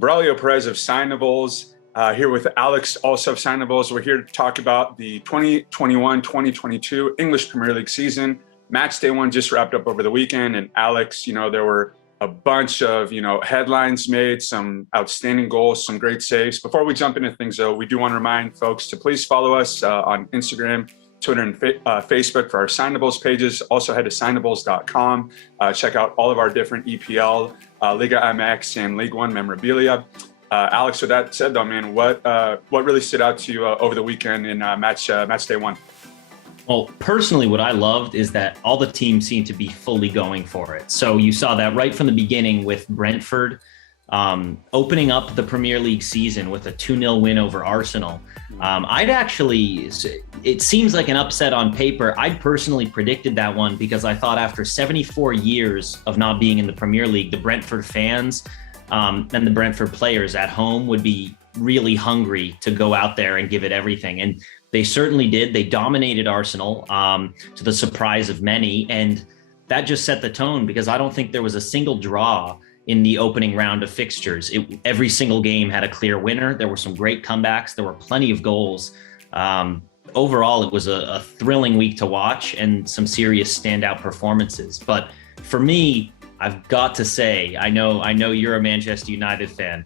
Braulio Perez of Signables, here with Alex, also of Signables. We're here to talk about the 2021-2022 English Premier League season. Match day one just wrapped up over the weekend. And Alex, there were a bunch of, headlines made, some outstanding goals, some great saves. Before we jump into things, though, we do want to remind folks to please follow us on Instagram, Twitter, and Facebook for our Signables pages. Also head to signables.com. Check out all of our different EPL, Liga MX, and League One memorabilia. Alex, with that said, though, man, what really stood out to you over the weekend in match day one? Well, personally, what I loved is that all the teams seemed to be fully going for it. So you saw that right from the beginning with Brentford opening up the Premier League season with a 2-0 win over Arsenal. It seems like an upset on paper. I'd personally predicted that one because I thought after 74 years of not being in the Premier League, the Brentford fans and the Brentford players at home would be really hungry to go out there and give it everything. And they certainly did. They dominated Arsenal to the surprise of many. And that just set the tone because I don't think there was a single draw in the opening round of fixtures. Every single game had a clear winner. There were some great comebacks. There were plenty of goals. Overall, it was a thrilling week to watch and some serious standout performances. But for me, I've got to say, I know you're a Manchester United fan.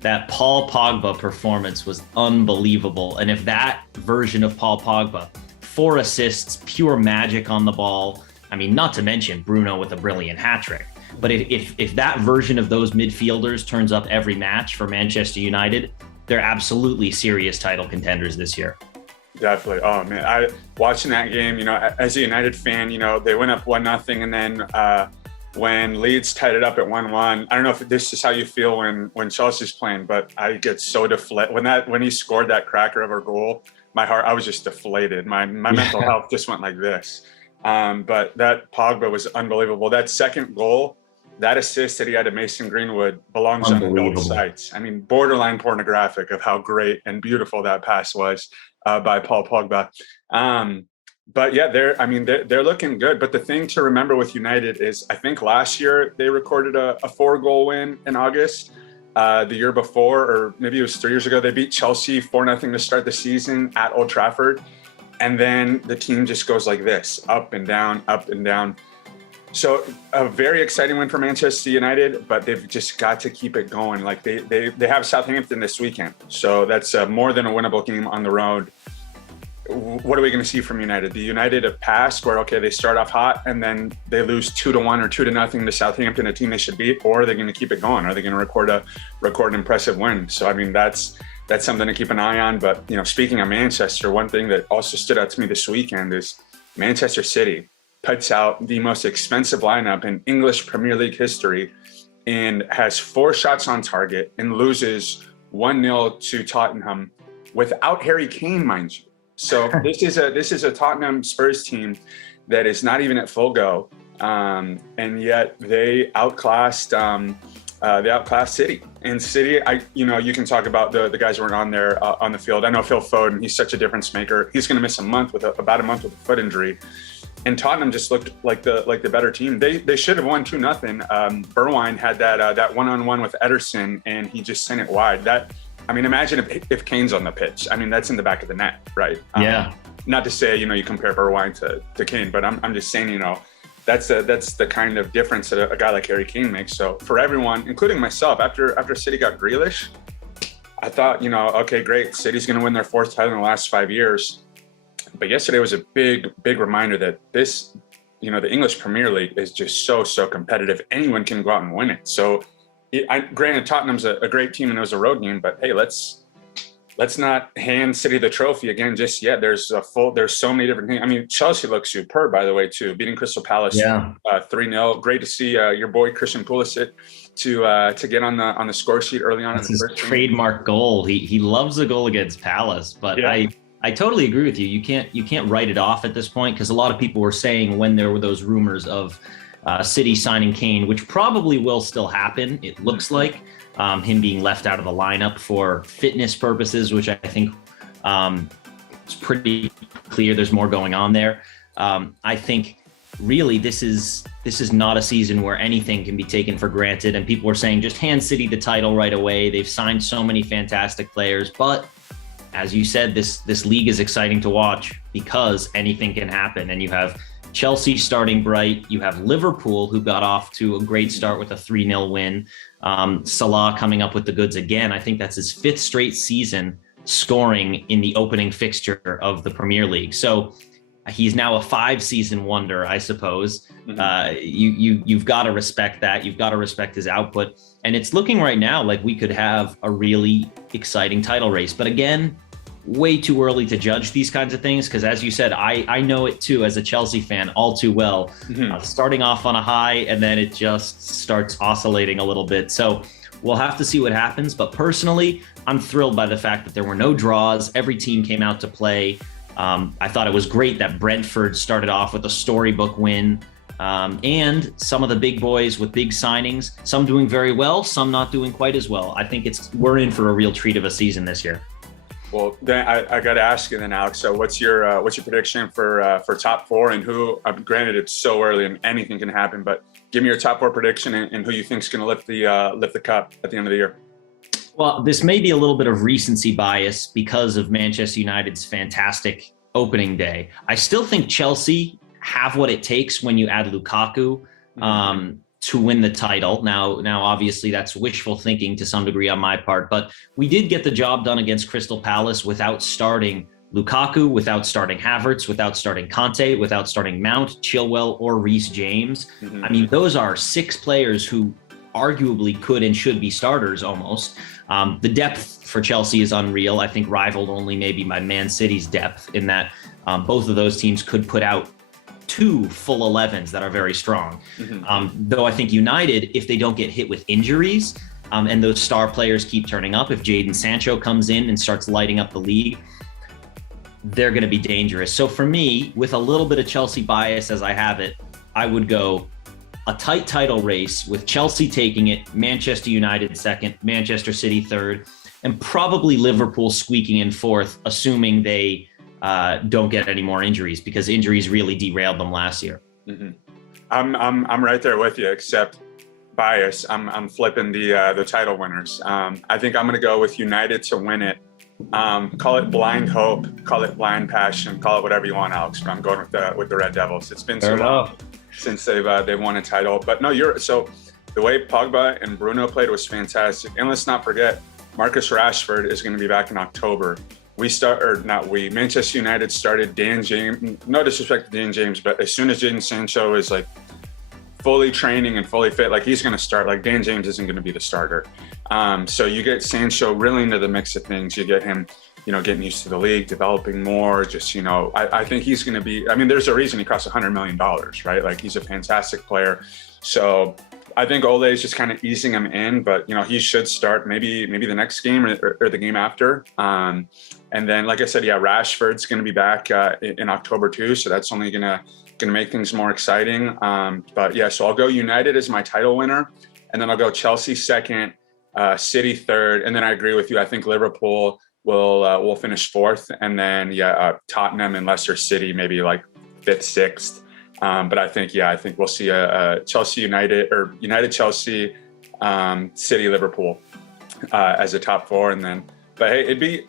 That Paul Pogba performance was unbelievable. And if that version of Paul Pogba, 4 assists, pure magic on the ball, I mean, not to mention Bruno with a brilliant hat trick. But if that version of those midfielders turns up every match for Manchester United, they're absolutely serious title contenders this year. Definitely. Oh man, watching that game, as a United fan, they went up 1-0, and then when Leeds tied it up at 1-1, I don't know if this is how you feel when Chelsea's playing, but I get so deflated when he scored that cracker of a goal. I was just deflated. My mental health just went like this. But that Pogba was unbelievable. That second goal, that assist that he had to Mason Greenwood belongs on adult sites. I mean, borderline pornographic of how great and beautiful that pass was by Paul Pogba. But yeah, they're looking good. But the thing to remember with United is, I think last year they recorded a 4-goal win in August. The year before, or maybe it was 3 years ago, they beat Chelsea 4-0 to start the season at Old Trafford. And then the team just goes like this, up and down, up and down. So a very exciting win for Manchester United, but they've just got to keep it going. Like they have Southampton this weekend. So that's more than a winnable game on the road. What are we going to see from United? The United of past where, okay, they start off hot and then they lose 2-1 or 2-0 to Southampton, a team they should beat, or are they going to keep it going? Are they going to record an impressive win? So, I mean, that's something to keep an eye on. But, speaking of Manchester, one thing that also stood out to me this weekend is Manchester City puts out the most expensive lineup in English Premier League history and has 4 shots on target and loses 1-0 to Tottenham without Harry Kane, mind you. So this is a Tottenham Spurs team that is not even at full go, and yet they outclassed City. And City, you can talk about the guys who weren't on there on the field. I know Phil Foden, he's such a difference maker. He's going to miss about a month with a foot injury. And Tottenham just looked like the better team. They should have won 2-0. Bergwijn had that one-on-one with Ederson, and he just sent it wide. Imagine if Kane's on the pitch. I mean, that's in the back of the net, right? Yeah. Not to say, you compare Bergwijn to Kane, but I'm just saying, that's the kind of difference that a guy like Harry Kane makes. So for everyone, including myself, after City got Grealish, I thought, okay, great. City's going to win their 4th title in the last 5 years. But yesterday was a big reminder that this, the English Premier League is just so competitive. Anyone can go out and win it. So granted, Tottenham's a great team and it was a road game, but hey, let's not hand City the trophy again just yet. There's so many different things. I mean, Chelsea looks superb, by the way, too, beating Crystal Palace 3-0. Great to see your boy Christian Pulisic to get on the score sheet early on. That's his trademark goal. He loves the goal against Palace, but yeah. I totally agree with you. You can't write it off at this point because a lot of people were saying when there were those rumors of City signing Kane, which probably will still happen. It looks like him being left out of the lineup for fitness purposes, which I think it's pretty clear there's more going on there. I think really this is not a season where anything can be taken for granted. And people were saying just hand City the title right away. They've signed so many fantastic players, but as you said, this league is exciting to watch because anything can happen. And you have Chelsea starting bright. You have Liverpool, who got off to a great start with a 3-0 win. Salah coming up with the goods again. I think that's his 5th straight season scoring in the opening fixture of the Premier League. So he's now a 5-season wonder, I suppose. You've got to respect that. You've got to respect his output. And it's looking right now like we could have a really exciting title race. But again, way too early to judge these kinds of things, because as you said, I know it too as a Chelsea fan all too well. Starting off on a high and then it just starts oscillating a little bit. So we'll have to see what happens. But personally, I'm thrilled by the fact that there were no draws. Every team came out to play. I thought it was great that Brentford started off with a storybook win. And some of the big boys with big signings, some doing very well, some not doing quite as well. I think we're in for a real treat of a season this year. Well, then I got to ask you then, Alex. So, what's your prediction for top 4 and who? Granted, it's so early and anything can happen, but give me your top 4 prediction and who you think is going to lift the cup at the end of the year. Well, this may be a little bit of recency bias because of Manchester United's fantastic opening day. I still think Chelsea have what it takes when you add Lukaku to win the title. Now, obviously, that's wishful thinking to some degree on my part, but we did get the job done against Crystal Palace without starting Lukaku, without starting Havertz, without starting Conte, without starting Mount, Chilwell, or Reece James. I mean, those are 6 players who arguably could and should be starters almost. The depth for Chelsea is unreal. I think rivaled only maybe by Man City's depth in that both of those teams could put out 2 full 11s that are very strong. Though I think United, if they don't get hit with injuries and those star players keep turning up, if Jadon Sancho comes in and starts lighting up the league, they're going to be dangerous. So for me, with a little bit of Chelsea bias as I have it, I would go a tight title race with Chelsea taking it, Manchester United 2nd, Manchester City 3rd, and probably Liverpool squeaking in 4th, assuming they don't get any more injuries, because injuries really derailed them last year. I'm right there with you, except bias. I'm flipping the title winners. I think I'm going to go with United to win it. Call it blind hope, call it blind passion, call it whatever you want, Alex. But I'm going with the Red Devils. It's been so long since they've won a title. But no, so the way Pogba and Bruno played was fantastic. And let's not forget, Marcus Rashford is going to be back in October. Manchester United started Dan James, no disrespect to Dan James, but as soon as Jadon Sancho is like fully training and fully fit, like he's going to start. Like Dan James isn't going to be the starter. So you get Sancho really into the mix of things. You get him, getting used to the league, developing more. Just, I think he's going to be, there's a reason he costs $100 million, right? Like he's a fantastic player. So I think Ole is just kind of easing him in, but he should start maybe the next game or the game after. And then, like I said, Rashford's going to be back in October too, so that's only going to make things more exciting. So I'll go United as my title winner, and then I'll go Chelsea 2nd, City 3rd, and then I agree with you. I think Liverpool will finish 4th, and then Tottenham and Leicester City maybe like 5th, 6th. But I think we'll see a Chelsea United or United Chelsea, City Liverpool as a top 4, and then. But hey, it'd be,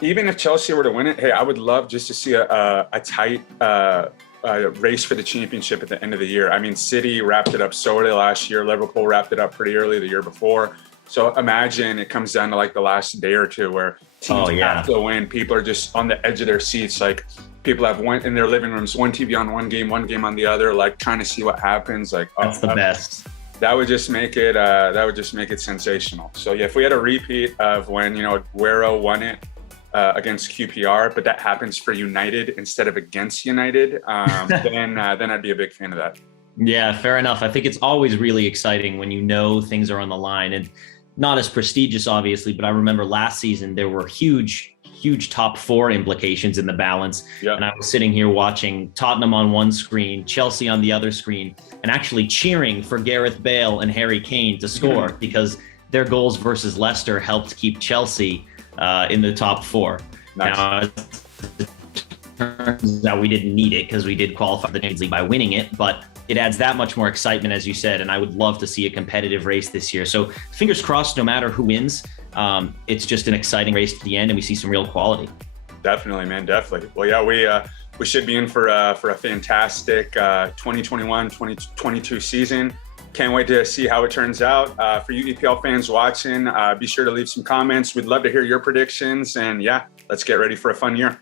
even if Chelsea were to win it, hey, I would love just to see a tight race for the championship at the end of the year. City wrapped it up so early last year. Liverpool wrapped it up pretty early the year before. So imagine it comes down to like the last day or two where teams have to win. People are just on the edge of their seats. Like people have one in their living rooms, one TV on one game on the other, like trying to see what happens. Like that's the best. That would just make it sensational. So if we had a repeat of when Aguero won it against QPR, but that happens for United instead of against United, then I'd be a big fan of that. Yeah, fair enough. I think it's always really exciting when things are on the line, and not as prestigious, obviously, but I remember last season there were huge top 4 implications in the balance. Yeah. And I was sitting here watching Tottenham on one screen, Chelsea on the other screen, and actually cheering for Gareth Bale and Harry Kane to score because their goals versus Leicester helped keep Chelsea in the top 4. Nice. Now, as it turns out we didn't need it because we did qualify for the Champions League by winning it, but it adds that much more excitement, as you said, and I would love to see a competitive race this year. So fingers crossed, no matter who wins, it's just an exciting race to the end, and we see some real quality. Definitely, man, definitely. Well, yeah, we should be in for a fantastic 2021-2022 season. Can't wait to see how it turns out. For you EPL fans watching, be sure to leave some comments. We'd love to hear your predictions, and yeah, let's get ready for a fun year.